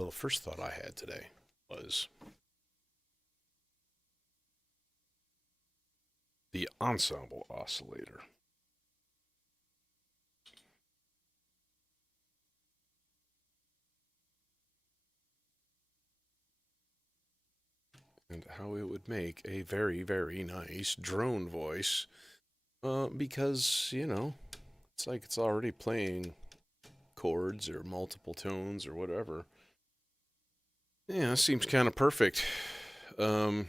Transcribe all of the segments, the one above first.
Well, the first thought I had today was the ensemble oscillator. And how it would make a very, very nice drone voice. Because, you know, it's like it's already playing chords or multiple tones or whatever. Yeah, seems kind of perfect. I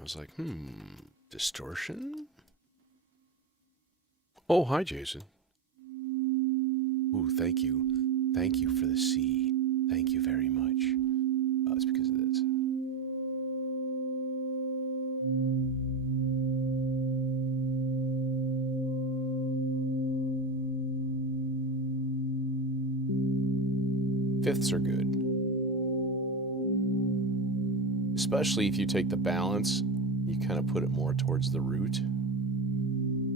was like, distortion? Oh, hi, Jason. Ooh, thank you. Thank you for the C. Thank you very much. Oh, it's because of this. Fifths are good. Especially if you take the balance, you kind of put it more towards the root.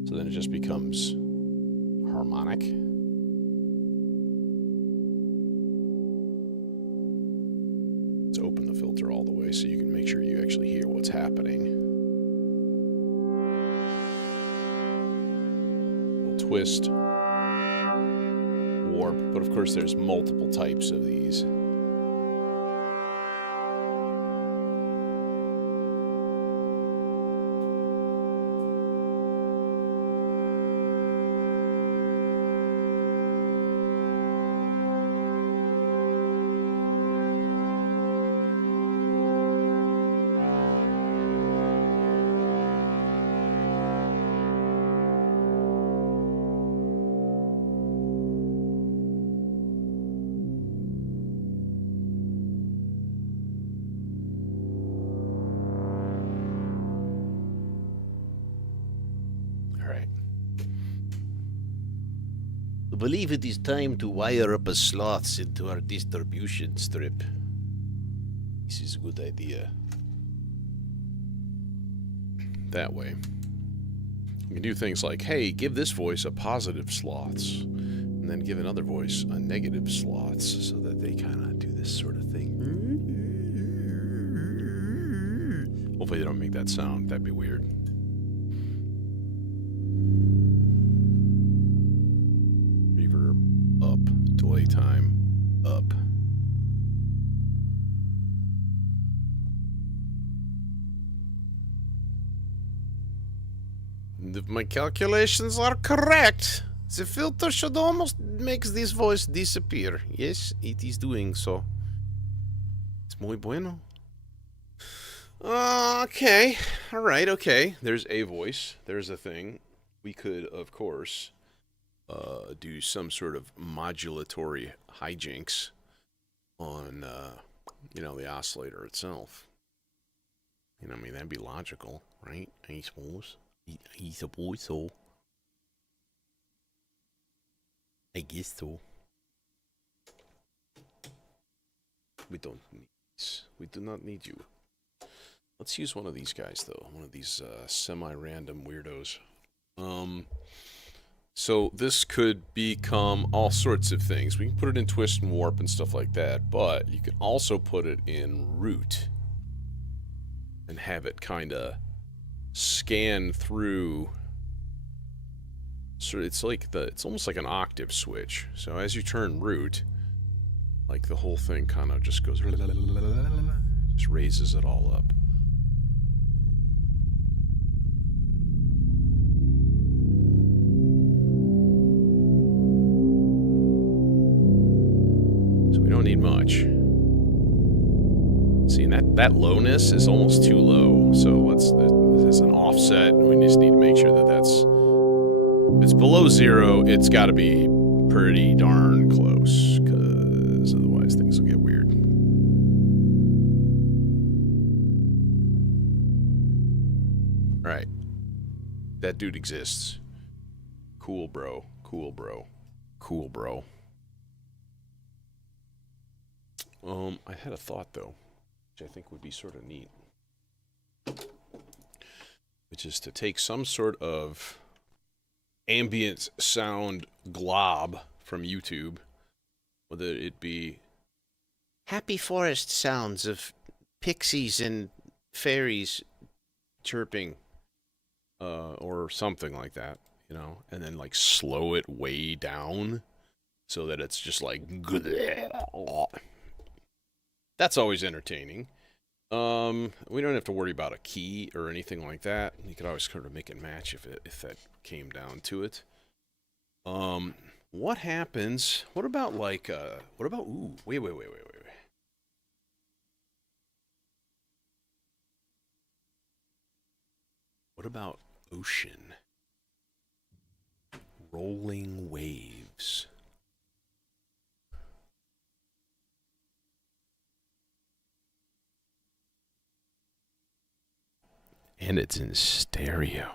So then it just becomes harmonic. Let's open the filter all the way so you can make sure you actually hear what's happening. We'll twist, warp, but of course there's multiple types of these. I believe it is time to wire up a slots into our distribution strip. This is a good idea. That way. You can do things like, hey, give this voice a positive slots, and then give another voice a negative slots, so that they kind of do this sort of thing. Hopefully they don't make that sound. That'd be weird. Reverb up. Delay time up. If my calculations are correct, the filter should almost make this voice disappear. Yes, it is doing so. It's muy bueno. Okay. Alright, okay. There's a voice. There's a thing. We could, of course, do some sort of modulatory hijinks on, the oscillator itself. I mean, that'd be logical, right? I suppose. I suppose so. I guess so. We don't need this. We do not need you. Let's use one of these guys, though. One of these semi-random weirdos. So this could become all sorts of things. We can put it in twist and warp and stuff like that, but you can also put it in root and have it kind of scan through. So it's almost like an octave switch. So as you turn root, like the whole thing kind of just goes, just raises it all up. So we don't need much. See, and that lowness is almost too low. So as an offset, we just need to make sure that if it's below 0, it's got to be pretty darn close, because otherwise things will get weird. Alright. That dude exists. Cool, bro. Cool, bro. Cool, bro. I had a thought, though, which I think would be sort of neat. Which is to take some sort of ambient sound glob from YouTube, whether it be Happy forest sounds of pixies and fairies chirping, or something like that, and then like slow it way down so that it's just like that's always entertaining. We don't have to worry about a key or anything like that. You could always sort of make it match if that came down to it. What happens? What about like what about ooh, wait. What about ocean? Rolling waves. And it's in stereo.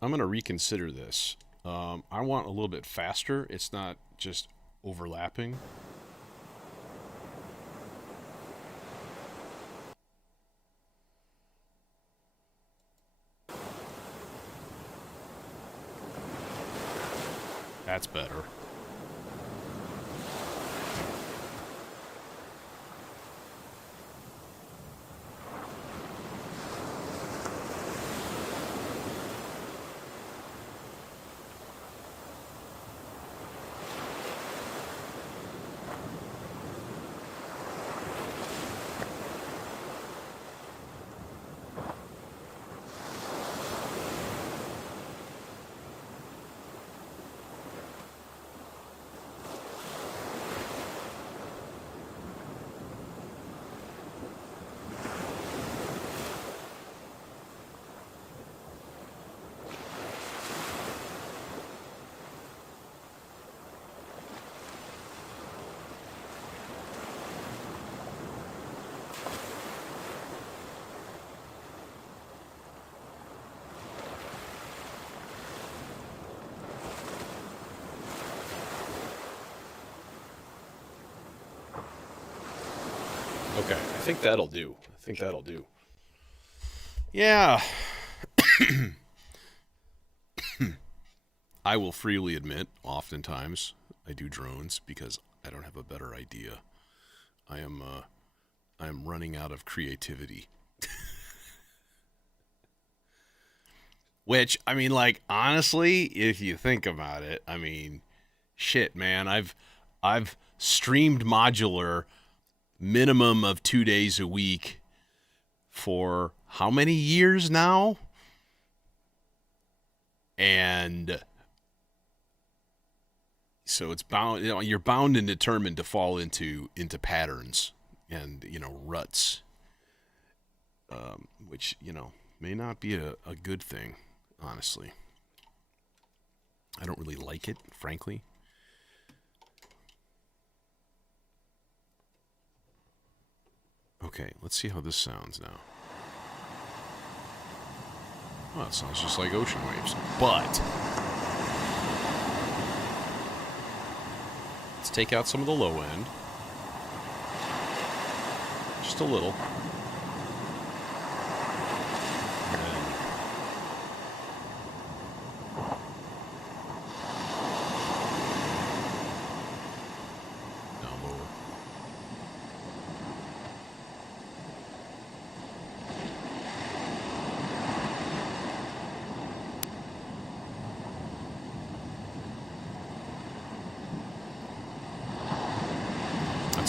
I'm going to reconsider this. I want a little bit faster. It's not just overlapping. That's better. Okay, I think that'll do. Yeah. I will freely admit, oftentimes I do drones because I don't have a better idea. I am running out of creativity. Which, I mean, like, honestly, if you think about it, I mean, shit, man, I've streamed modular minimum of 2 days a week for how many years now? And so it's bound, you're bound and determined to fall into patterns and ruts, which may not be a good thing, honestly. I don't really like it, frankly. Okay, let's see how this sounds now. Well, it sounds just like ocean waves. But let's take out some of the low end. Just a little. And then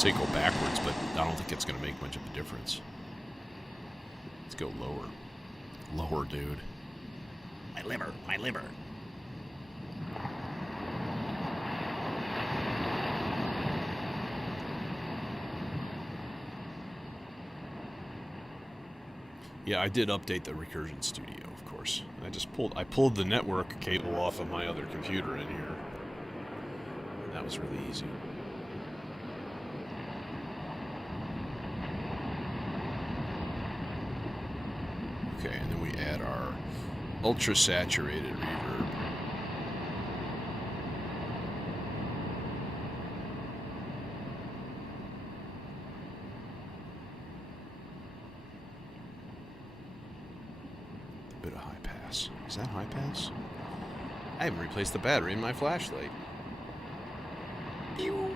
would say go backwards, but I don't think it's going to make much of a difference. Let's go lower. Lower, dude. My liver, my liver. Yeah, I did update the Recursion Studio, of course. I pulled the network cable off of my other computer in here. That was really easy. Okay, and then we add our ultra saturated reverb. A bit of high pass. Is that high pass? I haven't replaced the battery in my flashlight. Pew.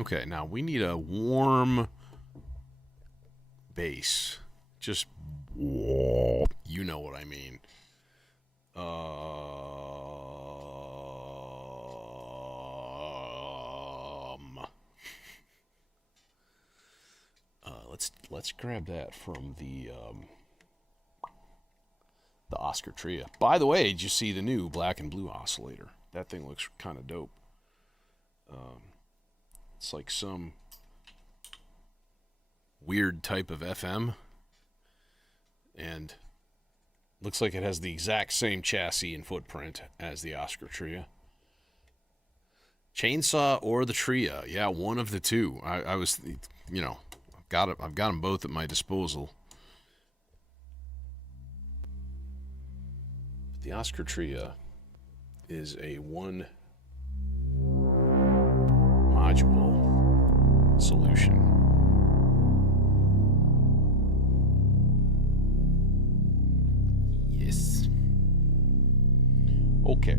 Okay, now we need a warm bass. Just, you know what I mean. Let's grab that from the Oscar Tria. By the way, did you see the new black and blue oscillator? That thing looks kind of dope. It's like some weird type of FM, and looks like it has the exact same chassis and footprint as the Oscar Tria. Chainsaw or the Tria, yeah, one of the two. I was, you know, I've got them both at my disposal. But the Oscar Tria is a one module solution. Yes. Okay.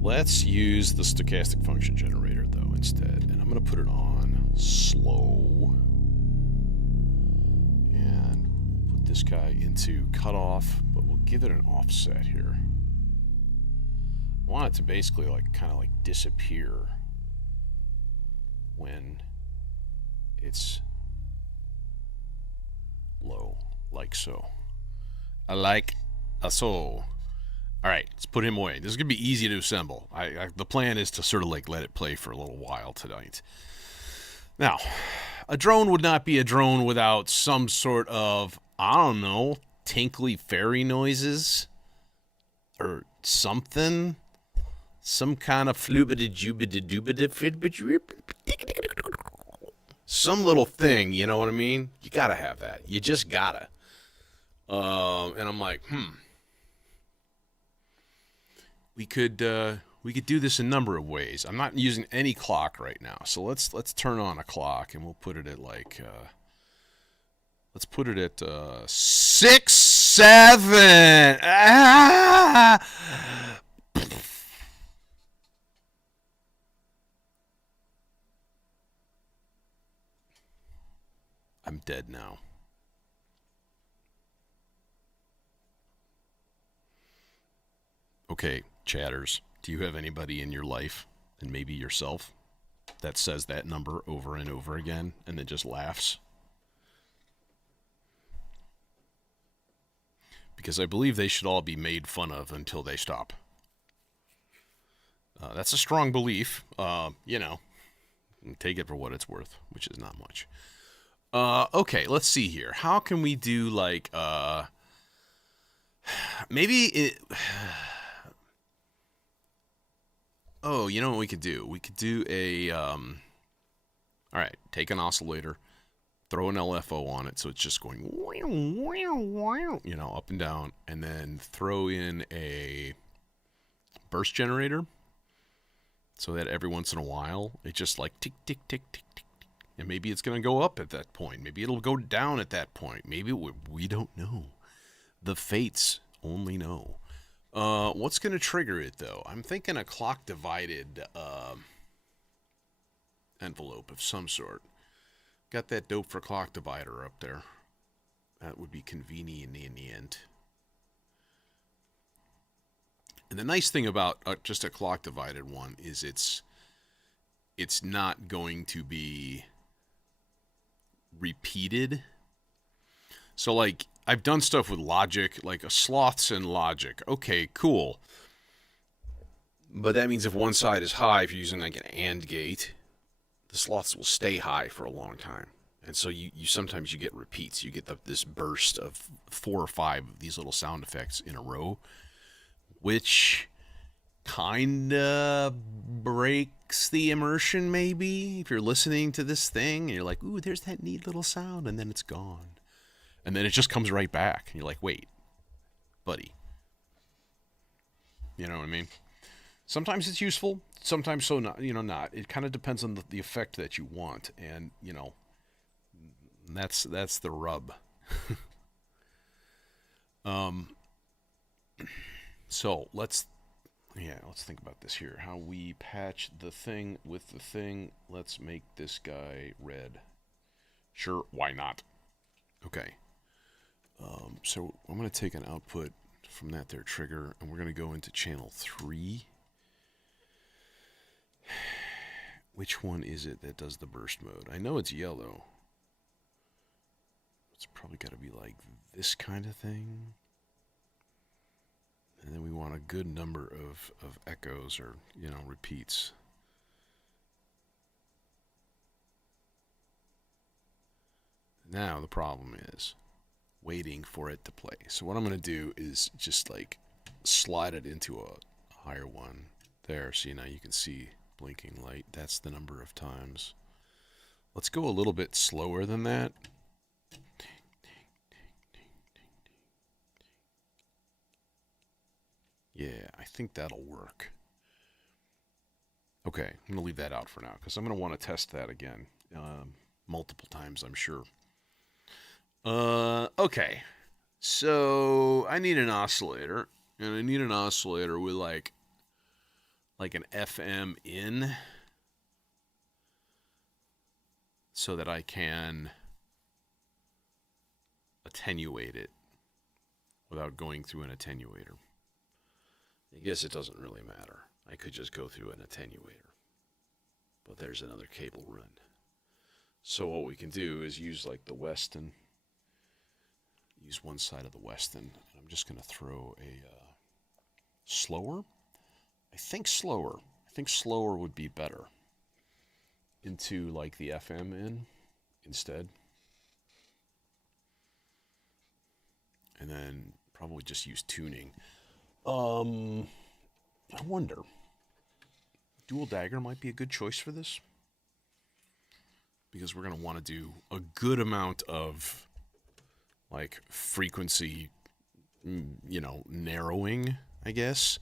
Let's use the stochastic function generator though instead, and I'm going to put it on slow, and we'll put this guy into cutoff, but we'll give it an offset here. I want it to basically kind of disappear when it's low, like so. I like a so. All right, let's put him away. This is gonna be easy to assemble. The plan is to sort of let it play for a little while tonight. Now, a drone would not be a drone without some sort of, I don't know, tinkly fairy noises or something. Some kind of some little thing, you know what I mean? You gotta have that. You just gotta. And I'm like, we could do this a number of ways. I'm not using any clock right now, so let's turn on a clock and we'll put it at let's put it at 6, 7. Ah! I'm dead now. Okay, chatters, do you have anybody in your life, and maybe yourself, that says that number over and over again and then just laughs? Because I believe they should all be made fun of until they stop. That's a strong belief. You know, take it for what it's worth, which is not much. Okay, let's see here. How can we do maybe it... Oh, you know what we could do? We could do a, all right, take an oscillator, throw an LFO on it so it's just going, you know, up and down, and then throw in a burst generator so that every once in a while it just tick, tick, tick, tick, tick. And maybe it's going to go up at that point. Maybe it'll go down at that point. Maybe we don't know. The fates only know. What's going to trigger it, though? I'm thinking a clock-divided envelope of some sort. Got that dope for clock divider up there. That would be convenient. And the nice thing about just a clock divided one is it's not going to be repeated. So like I've done stuff with Logic, like a sloths in Logic. Okay, cool. But that means if one side is high, if you're using like an AND gate, the sloths will stay high for a long time. And so you sometimes you get repeats. You get this burst of 4 or 5 of these little sound effects in a row, which kind of breaks the immersion maybe. If you're listening to this thing and you're like, ooh, there's that neat little sound, and then it's gone. And then it just comes right back. And you're like, wait, buddy. You know what I mean? Sometimes it's useful, sometimes so not. Not. It kind of depends on the effect that you want, and that's the rub. So let's think about this here. How we patch the thing with the thing. Let's make this guy red. Sure, why not? Okay. So I'm going to take an output from that there trigger, and we're going to go into channel 3. Which one is it that does the burst mode? I know it's yellow. It's probably got to be like this kind of thing. And then we want a good number of echoes or, repeats. Now the problem is waiting for it to play. So what I'm going to do is just like slide it into a higher one. There, see, now you can see blinking light. That's the number of times. Let's go a little bit slower than that. Yeah, I think that'll work. Okay, I'm going to leave that out for now because I'm going to want to test that again multiple times, I'm sure. Okay. So I need an oscillator, and I need an oscillator with like an FM in so that I can attenuate it without going through an attenuator. I guess it doesn't really matter. I could just go through an attenuator. But there's another cable run. So what we can do is use like the Weston. Use one side of the Weston. I'm just going to throw a slower. I think slower would be better. Into like the FM in instead. And then probably just use tuning. I wonder. Dual dagger might be a good choice for this. Because we're going to want to do a good amount of like frequency, narrowing, I guess.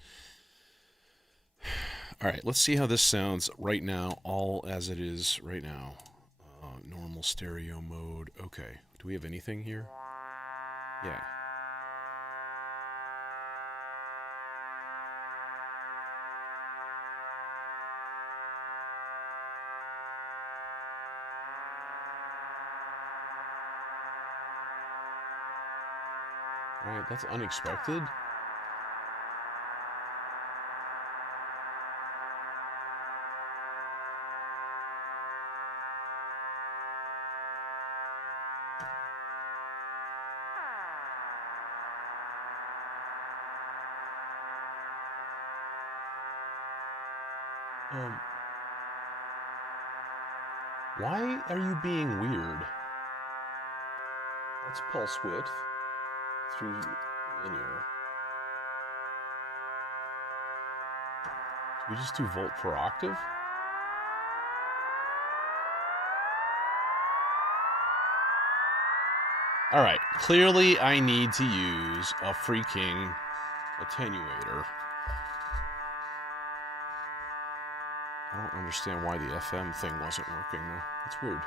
All right, let's see how this sounds right now, all as it is right now. Normal stereo mode. Okay, do we have anything here? Yeah. All right, that's unexpected. Why are you being weird? That's pulse width through linear. Should we just do volt per octave? All right, clearly I need to use a freaking attenuator. I don't understand why the FM thing wasn't working though. That's weird.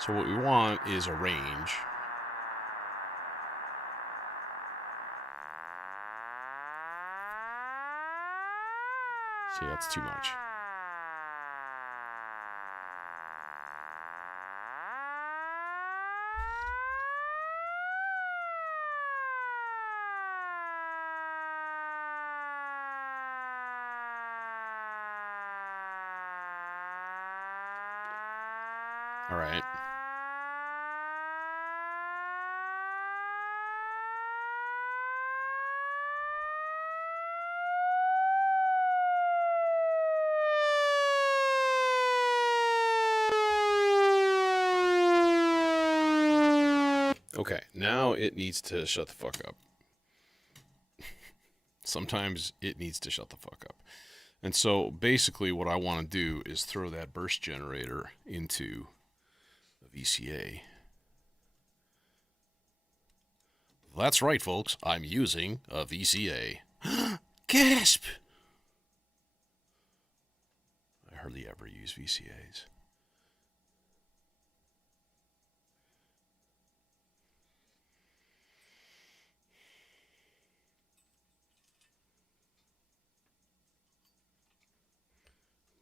So what we want is a range. See, that's too much. All right. Okay, now it needs to shut the fuck up. Sometimes it needs to shut the fuck up. And so basically what I want to do is throw that burst generator into a VCA. That's right, folks. I'm using a VCA. Gasp! I hardly ever use VCAs.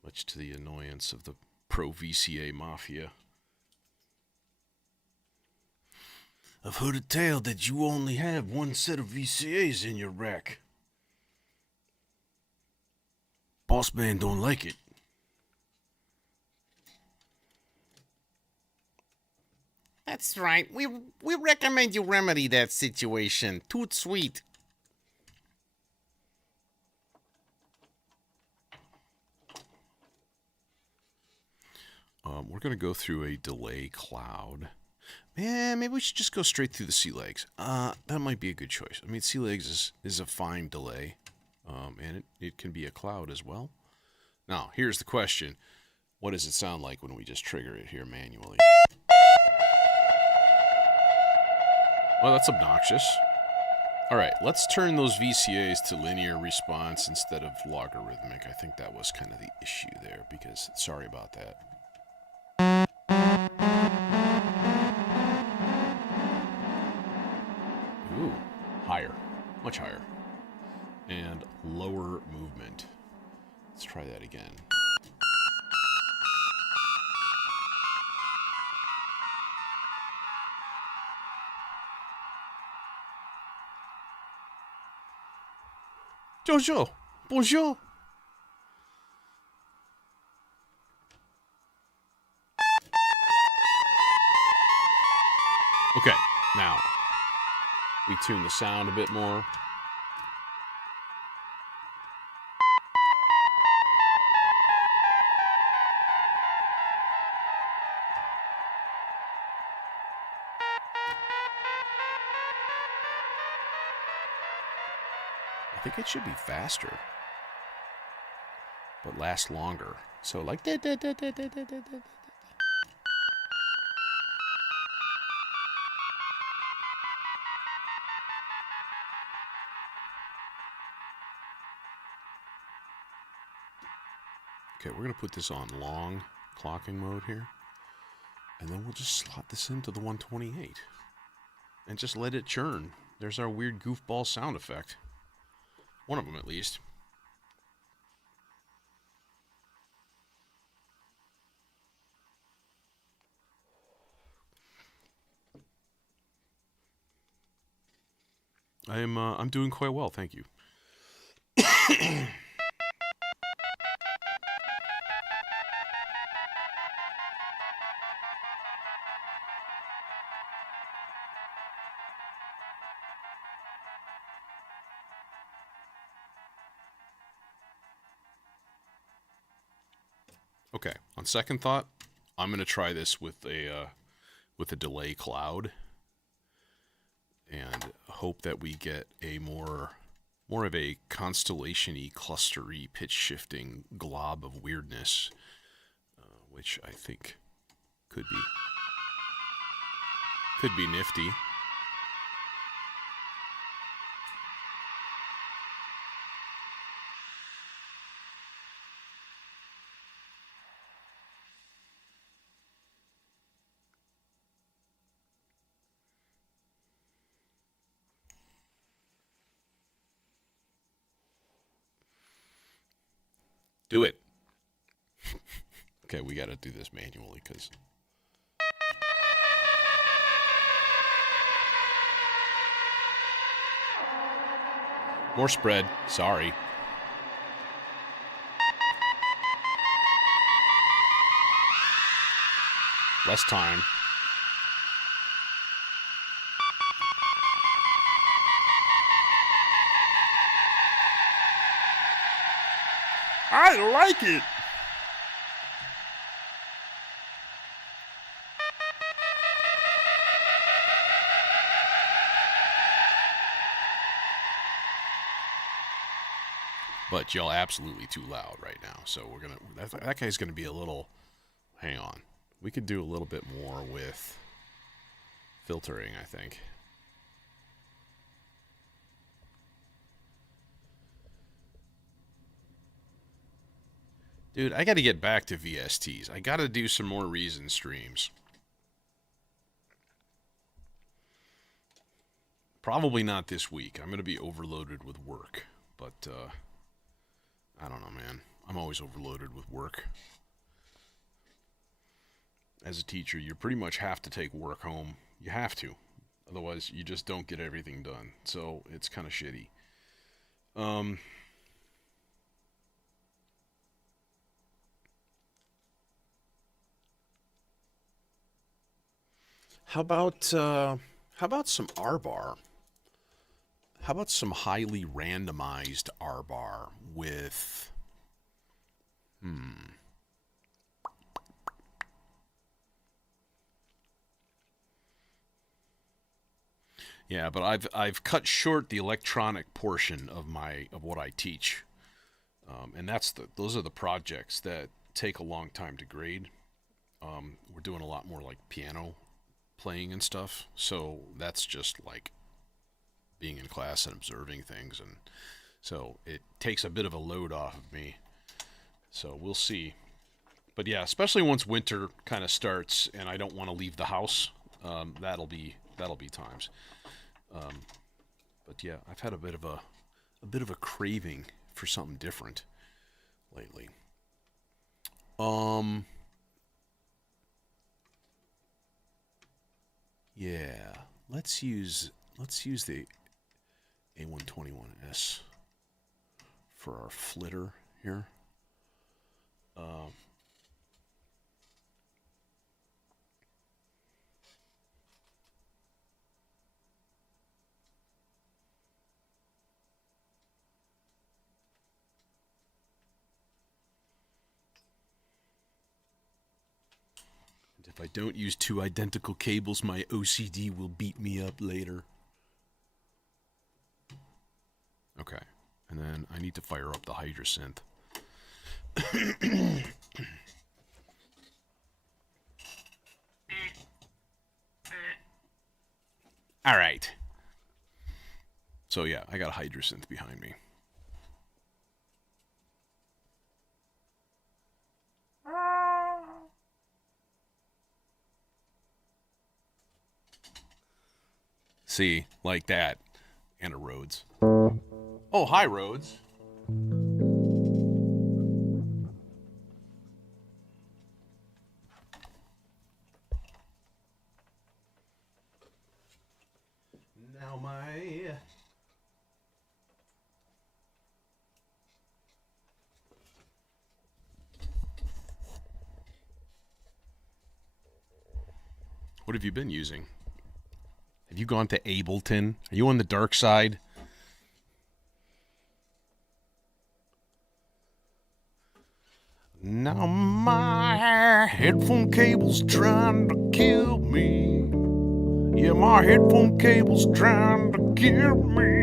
Much to the annoyance of the pro VCA mafia. I've heard a tale that you only have one set of VCAs in your rack. Boss man don't like it. That's right. We recommend you remedy that situation. Toot sweet. We're going to go through a delay cloud. Man, maybe we should just go straight through the sea legs. That might be a good choice. I mean, sea legs is a fine delay, and it can be a cloud as well. Now, here's the question. What does it sound like when we just trigger it here manually? Well, that's obnoxious. All right, let's turn those VCAs to linear response instead of logarithmic. I think that was kind of the issue there, because sorry about that. Ooh, higher, much higher. And lower movement. Let's try that again. Jojo, bonjour. Okay, now we tune the sound a bit more. I think it should be faster, but last longer. So like da, da, da, da, da, da, da, da. Okay, we're gonna put this on long clocking mode here, and then we'll just slot this into the 128 and just let it churn. There's our weird goofball sound effect. One of them at least. I'm doing quite well, thank you. Okay, on second thought, I'm gonna try this with a delay cloud, and hope that we get a more of a constellation-y, clustery, pitch-shifting glob of weirdness, which I think could be nifty. Do it. Okay, we got to do this manually because. More spread. Sorry. Less time. I like it. But y'all absolutely too loud right now. So we're gonna that guy's gonna be a little. Hang on, we could do a little bit more with filtering, I think. Dude, I got to get back to VSTs. I got to do some more Reason streams. Probably not this week. I'm going to be overloaded with work. But, I don't know, man. I'm always overloaded with work. As a teacher, you pretty much have to take work home. You have to. Otherwise, you just don't get everything done. So, it's kind of shitty. How about some R-bar? How about some highly randomized R-bar with... Yeah, but I've cut short the electronic portion of what I teach, and those are the projects that take a long time to grade. We're doing a lot more like piano playing and stuff, so that's just like being in class and observing things, and so it takes a bit of a load off of me. So we'll see. But yeah, especially once winter kind of starts and I don't want to leave the house, that'll be times. But yeah, I've had a bit of a craving for something different lately. Yeah, let's use the A121S for our flitter here. If I don't use two identical cables, my OCD will beat me up later. Okay, and then I need to fire up the Hydrosynth. All right. So yeah, I got a Hydrosynth behind me. See, like that. And a Rhodes. Oh, hi, Rhodes. Now my... What have you been using? Have you gone to Ableton? Are you on the dark side? Now my headphone cable's trying to kill me. Yeah, my headphone cable's trying to kill me.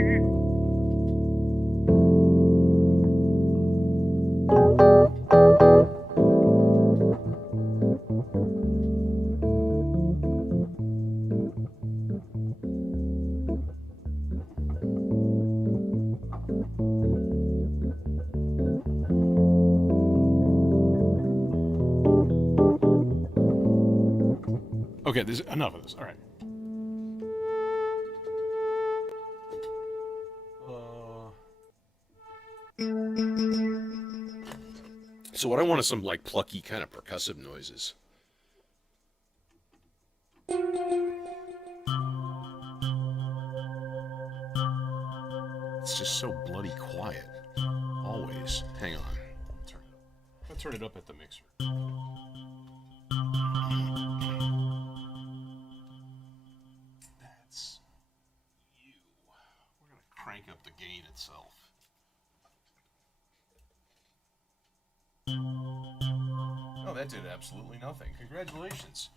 Okay, there's enough of this. All right. So what I want is some like plucky kind of percussive noises. It's just so bloody quiet. Always. Hang on. I'll turn it up at the mixer. That's you. We're going to crank up the gain itself. Oh, that did absolutely nothing. Congratulations.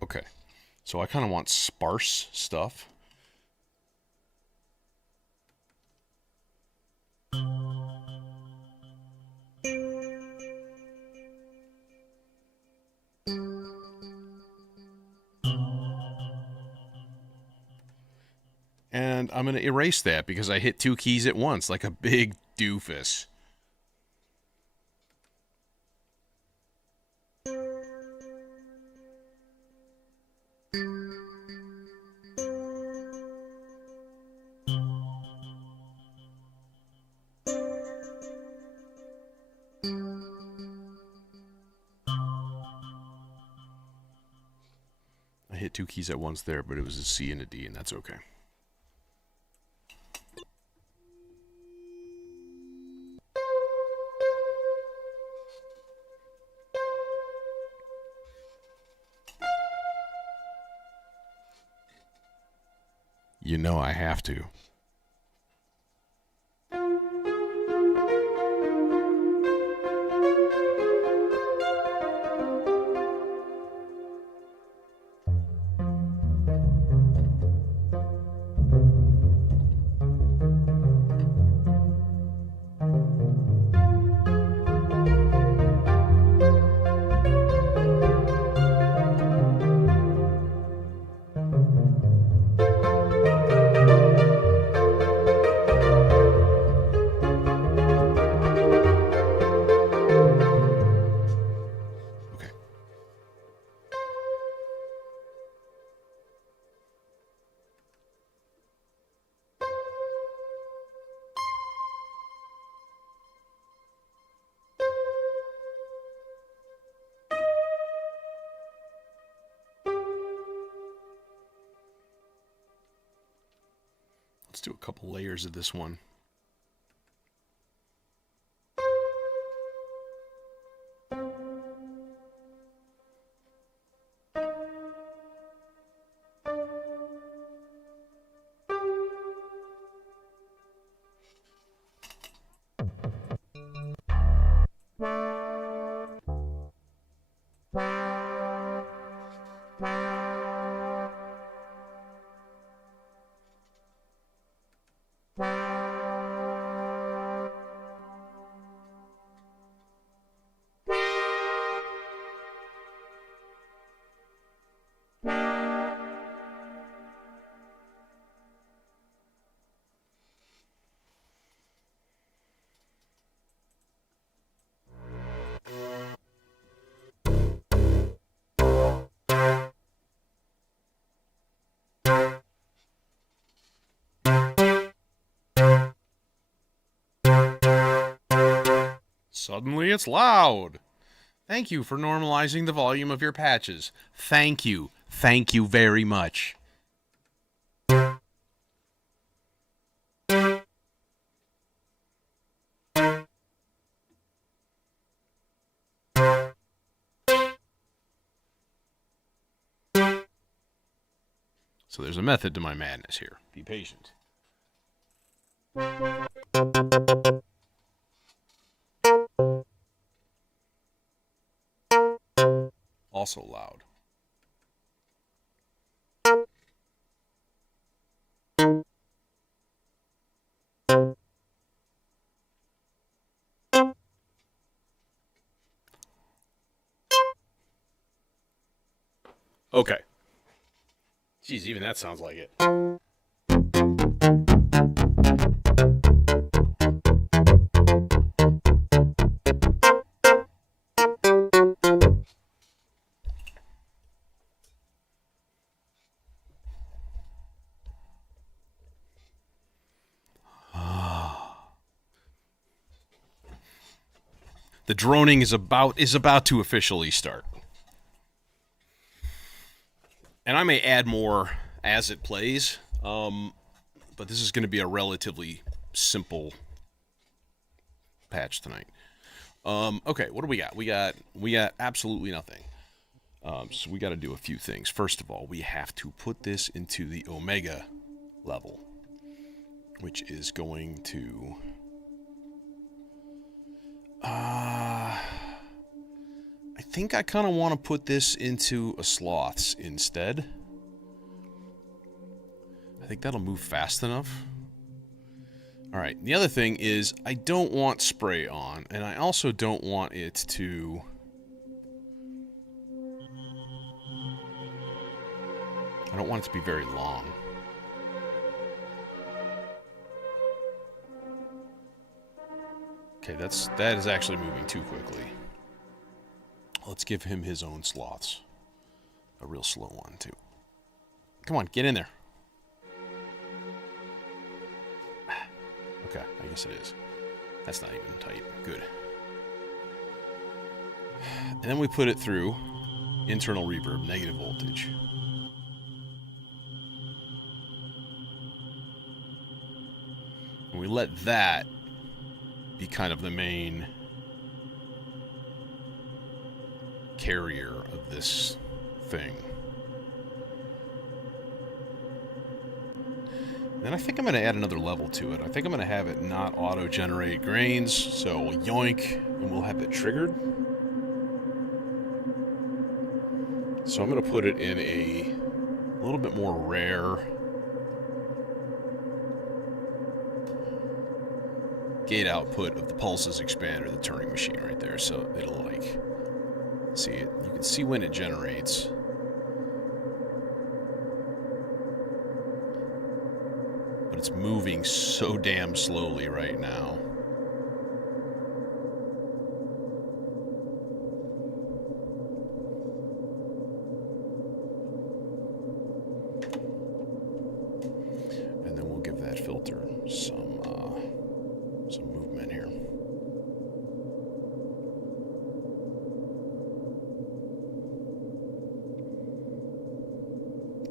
Okay, so I kind of want sparse stuff. And I'm going to erase that because I hit two keys at once like a big doofus. I hit two keys at once there, but it was a C and a D, and that's okay. You know I have to. Okay. Let's do a couple layers of this one. Suddenly it's loud. Thank you for normalizing the volume of your patches. Thank you. Thank you very much. So there's a method to my madness here. Be patient. Also loud. Okay. Jeez, even that sounds like it. The droning is about to officially start. And I may add more as it plays, but this is going to be a relatively simple patch tonight. Okay, what do we got? We got absolutely nothing. So we got to do a few things. First of all, we have to put this into the Omega level, which is going to I think I kind of want to put this into a Sloths instead. I think that'll move fast enough. Alright, the other thing is I don't want spray on, and I also don't want it to... I don't want it to be very long. Okay, that is actually moving too quickly. Let's give him his own sloths. A real slow one, too. Come on, get in there. Okay, I guess it is. That's not even tight. Good. And then we put it through internal reverb, negative voltage. And we let that be kind of the main carrier of this thing. Then I think I'm going to add another level to it. I think I'm going to have it not auto-generate grains, so we'll yoink, and we'll have it triggered. So I'm going to put it in a little bit more rare gate output of the pulses expander, the Turing machine right there. So it'll like, see it. You can see when it generates. But it's moving so damn slowly right now. And then we'll give that filter some movement here.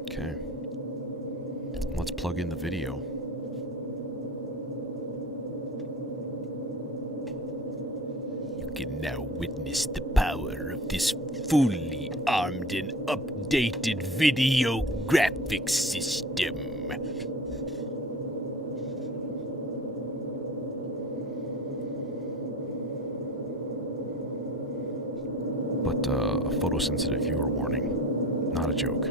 Okay. Let's plug in the video. You can now witness the power of this fully armed and updated video graphics system. But a photosensitive viewer warning, not a joke.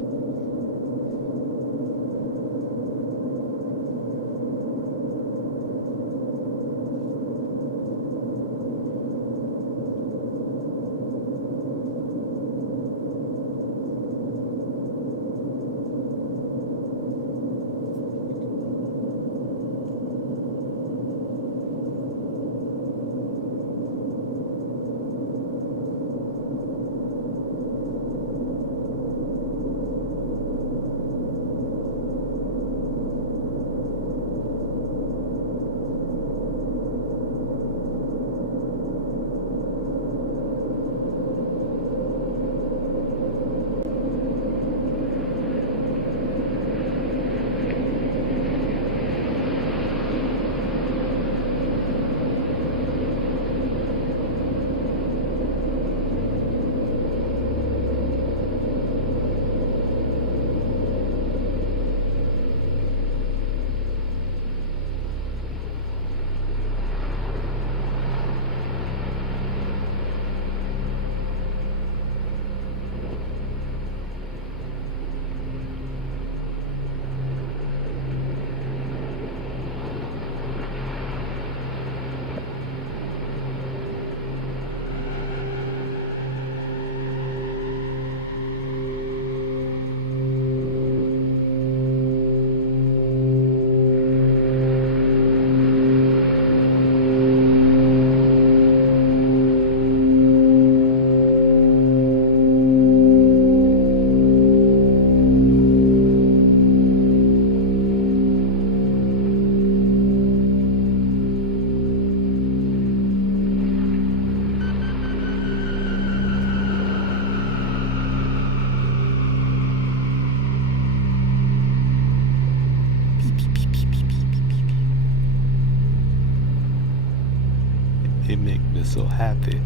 They make me so happy.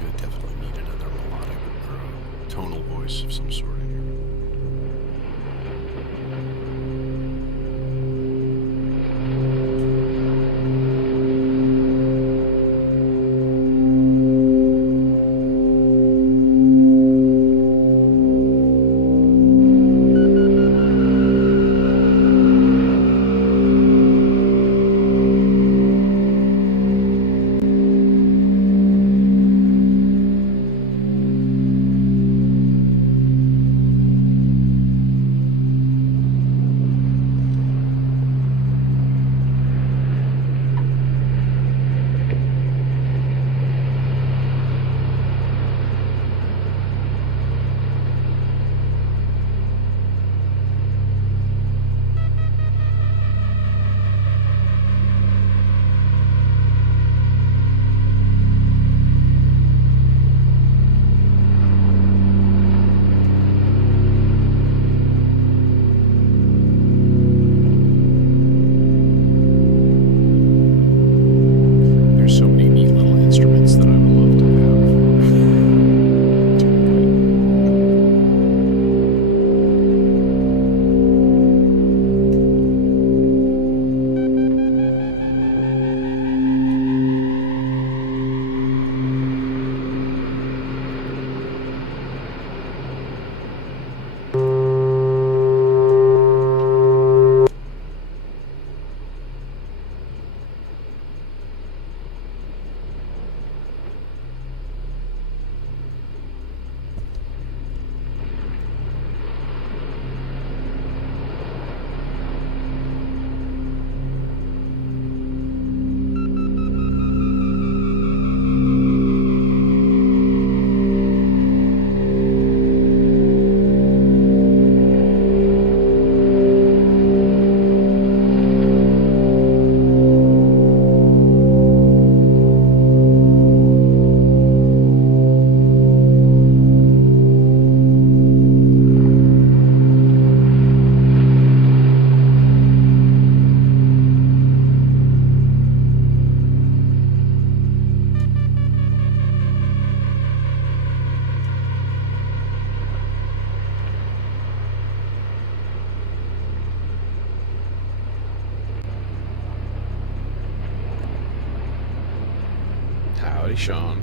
You're gonna definitely need another melodic or a tonal voice of some sort in here. There's so many neat little instruments that I would love to have. Howdy, Sean.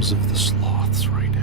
realms of the sloths right now.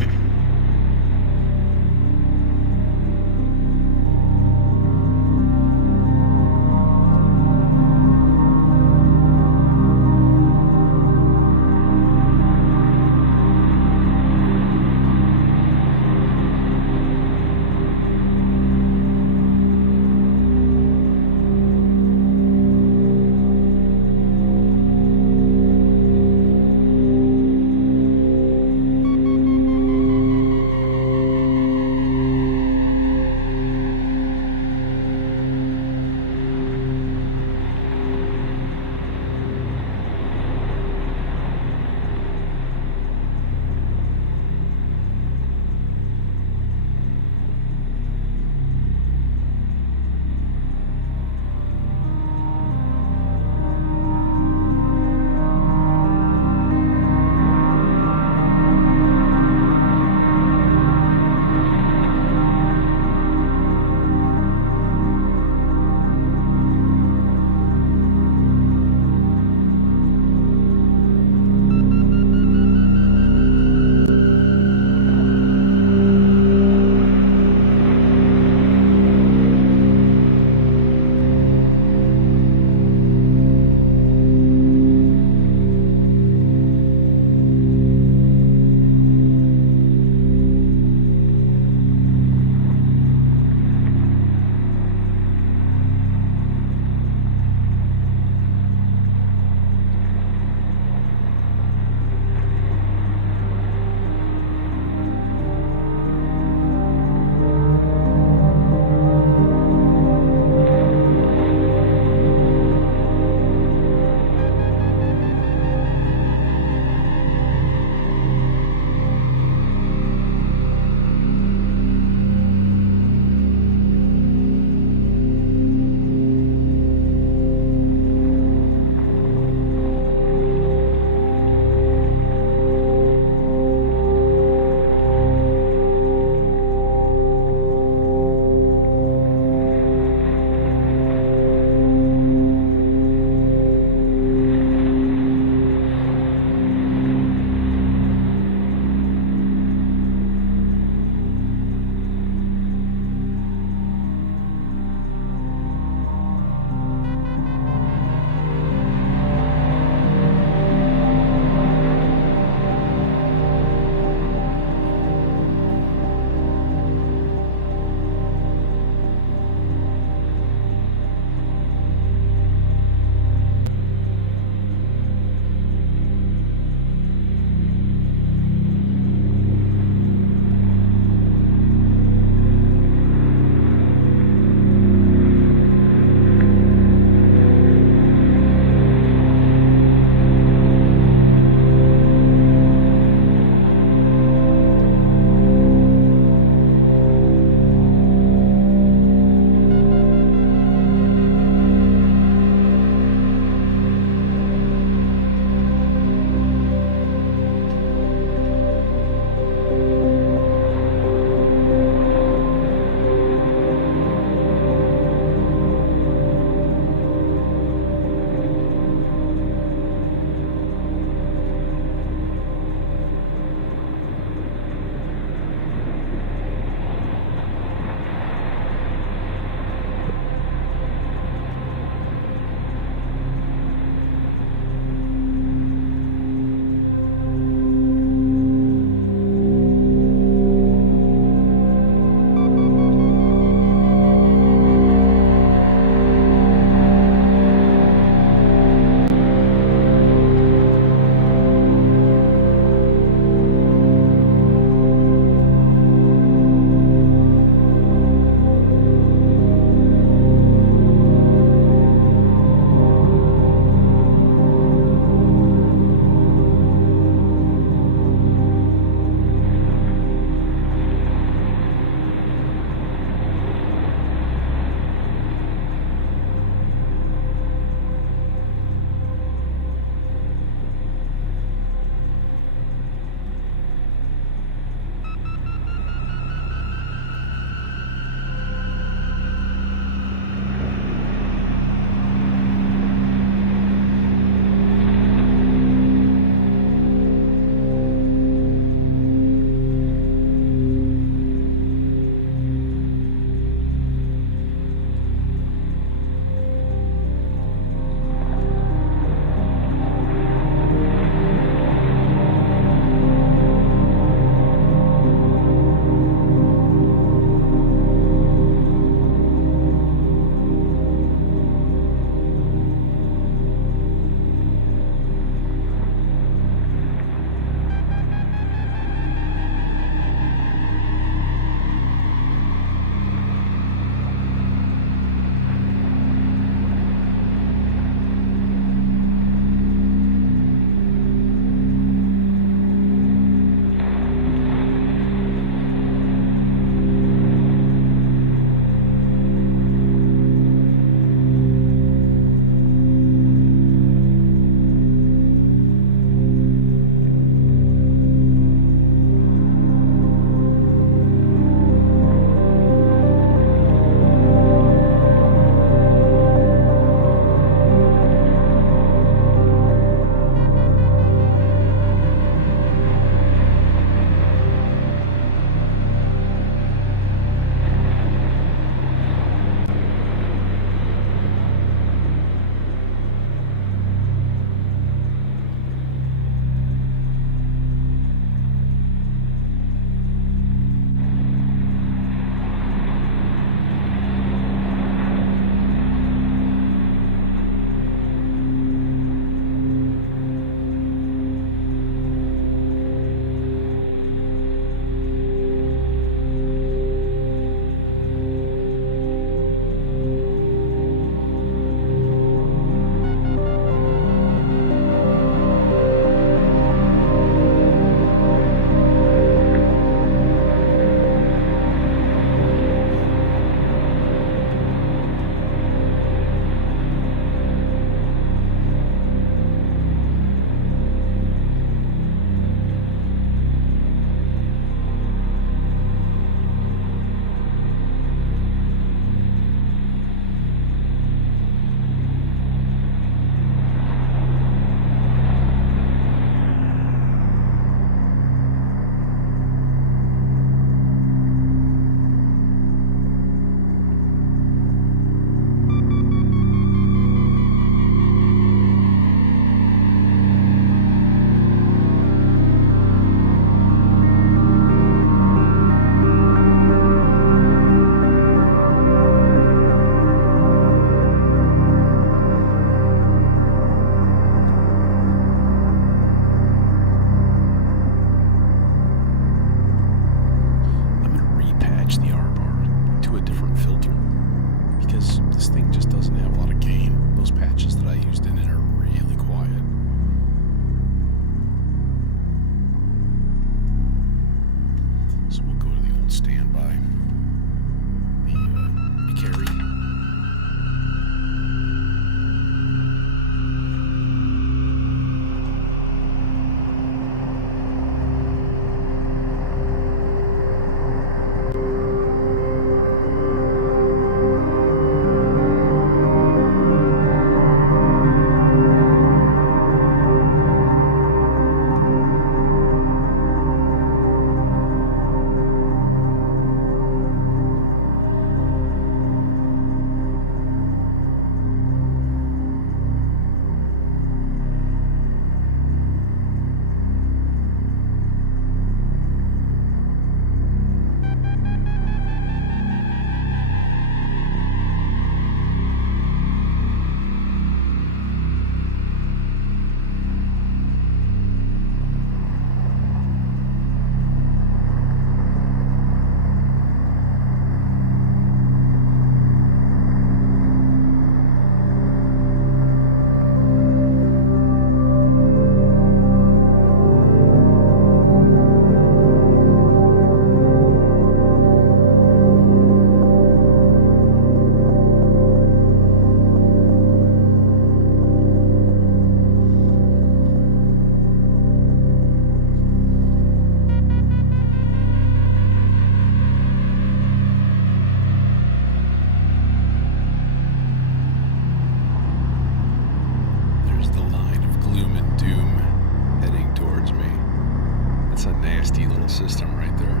system right there.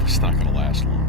It's not going to last long.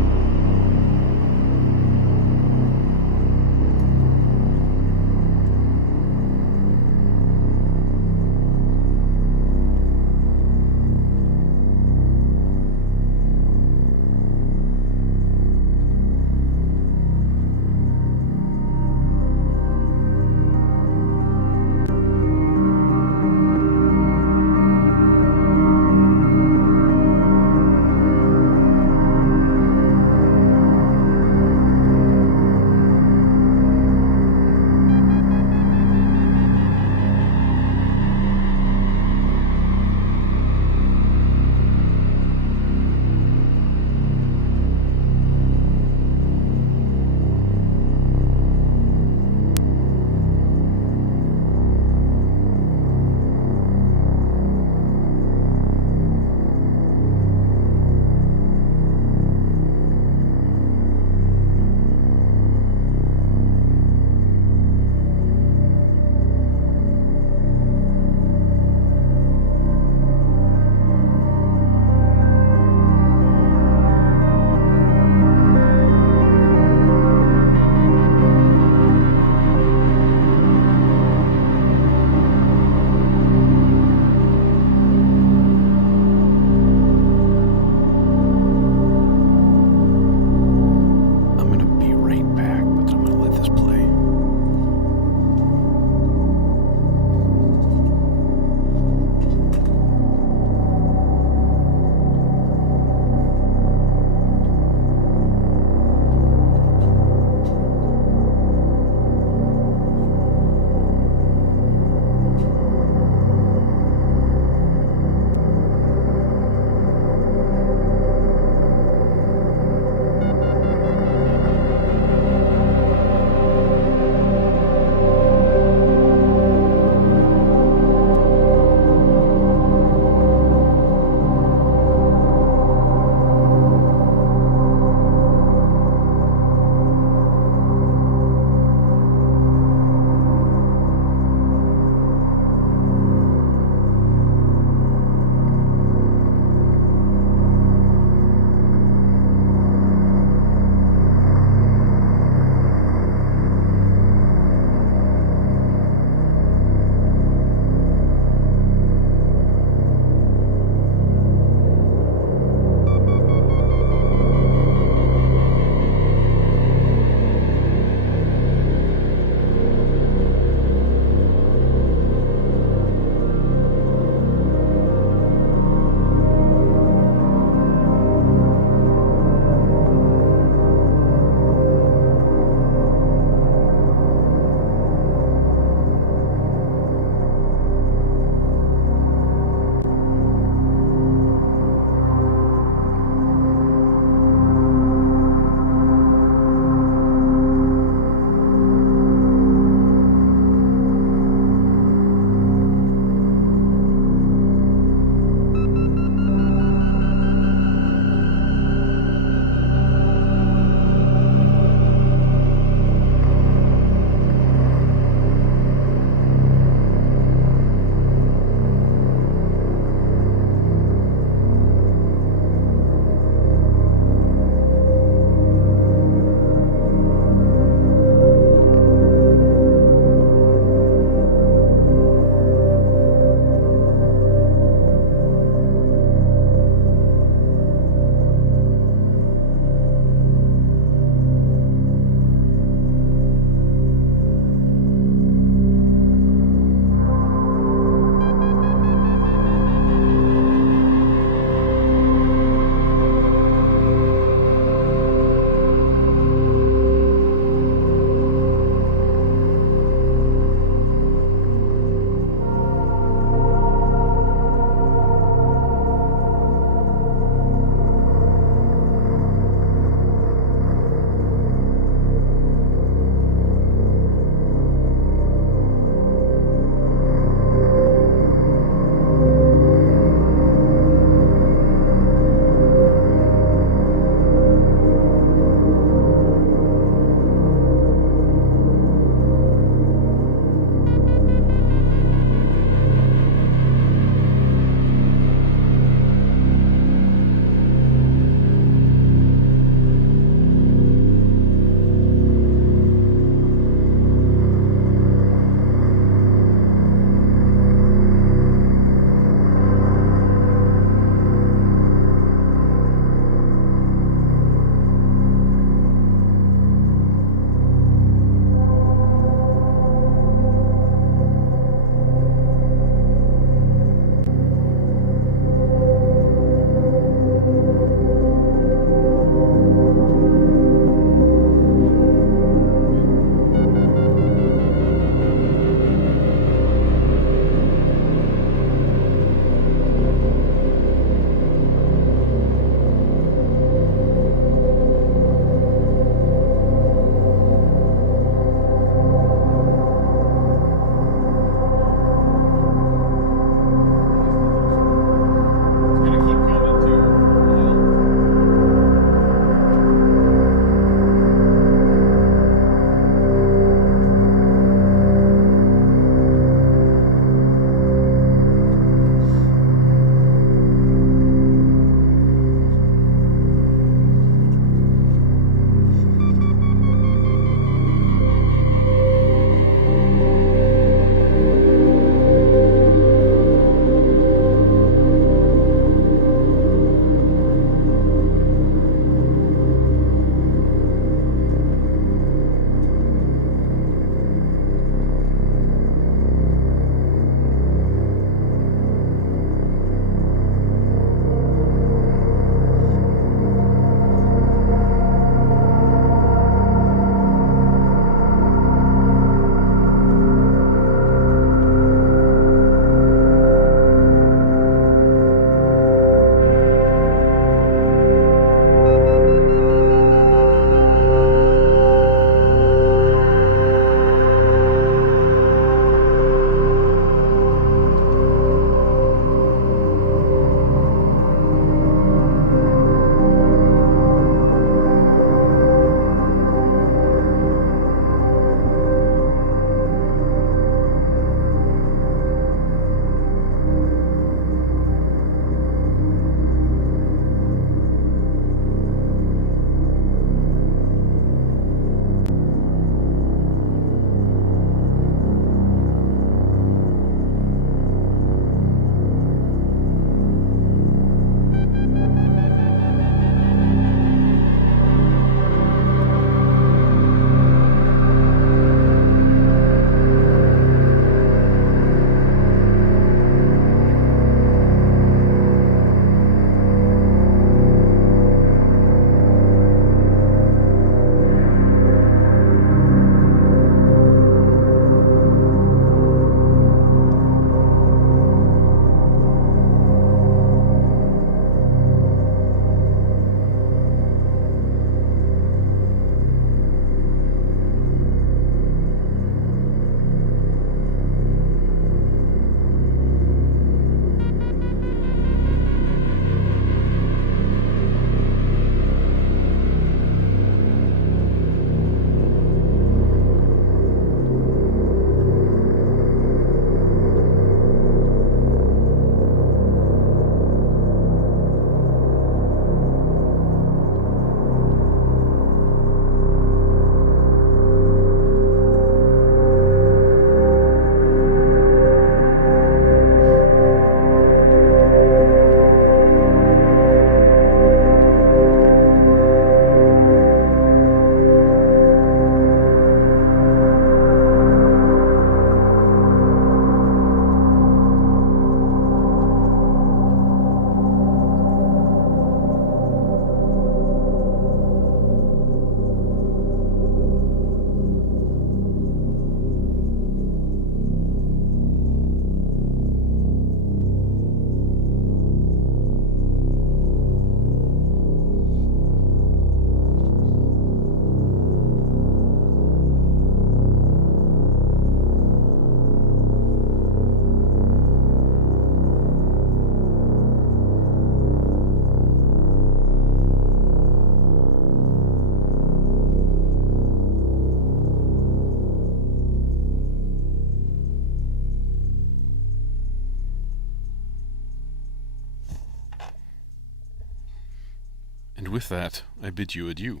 And with that, I bid you adieu.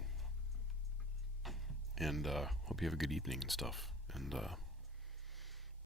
And hope you have a good evening and stuff. And